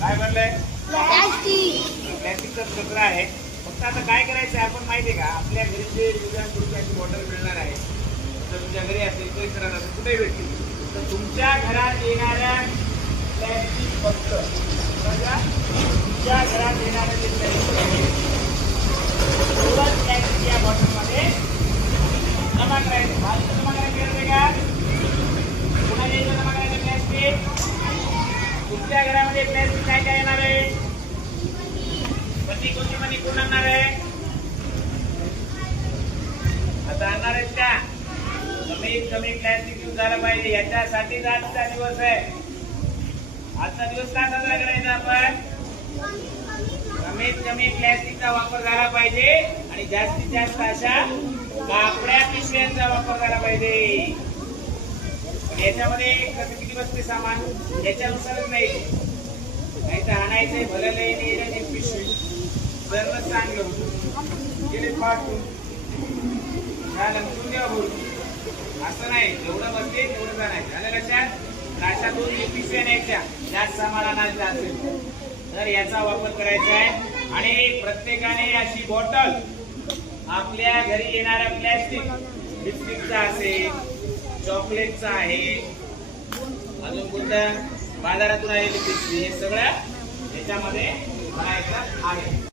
काय म्हणलंय? प्लास्टिक प्लॅस्टिकचा कचरा आहे. फक्त आता काय करायचं आहे आपण माहिती आहे का, आपल्या घरी जे युजाची बॉटल मिळणार आहे, तर तुमच्या घरी असेल परिसरात असेल कुठेही भेटतील, तर तुमच्या घरात येणाऱ्या प्लॅस्टिक फक्त तुमच्या घरात येणाऱ्या जे प्लॅस्टिक आहे तेवढंच प्लॅस्टिक या बॉटलमध्ये जमा करायचं. भाजीचं जमा करायचं गरज आहे का? पुन्हा यायचं जमा करायचं प्लॅस्टिक. तुमच्या घरामध्ये प्लॅस्टिक काय काय येणार आहे? कोणती मनी कोण आणणार आहे? आता आणणार आहेत का? कमीत कमी प्लॅस्टिक यूज झाला पाहिजे, याच्यासाठीच आजचा दिवस आहे. आजचा दिवस का साजरा करायचा आपण? कमीत कमी प्लॅस्टिकचा वापर झाला पाहिजे आणि जास्तीत जास्त अशा कापड्या पिशव्यांचा वापर झाला पाहिजे. याच्यामध्ये कसं किती बसते सामान याच्यानुसारच नाही, नाही तर आणायचंय भलं नाही पिशवी जर चांगलं गेले पाठवून झालं द्या बोल, असं नाही. जेवढं बसते तेवढं जाणायचं. झालं लक्षात? अशा 2 पिशव्या न्यायच्या जास्त सामान आणायचं असेल तर याचा वापर करायचा आहे. आणि प्रत्येकाने अशी बॉटल आपल्या घरी येणाऱ्या प्लॅस्टिक बिस्किटचा असेल, चॉकलेटचा आहे, अजून कोणत्या बाजारातून आलेली पिशवी, हे सगळं याच्यामध्ये भरायचं आहे.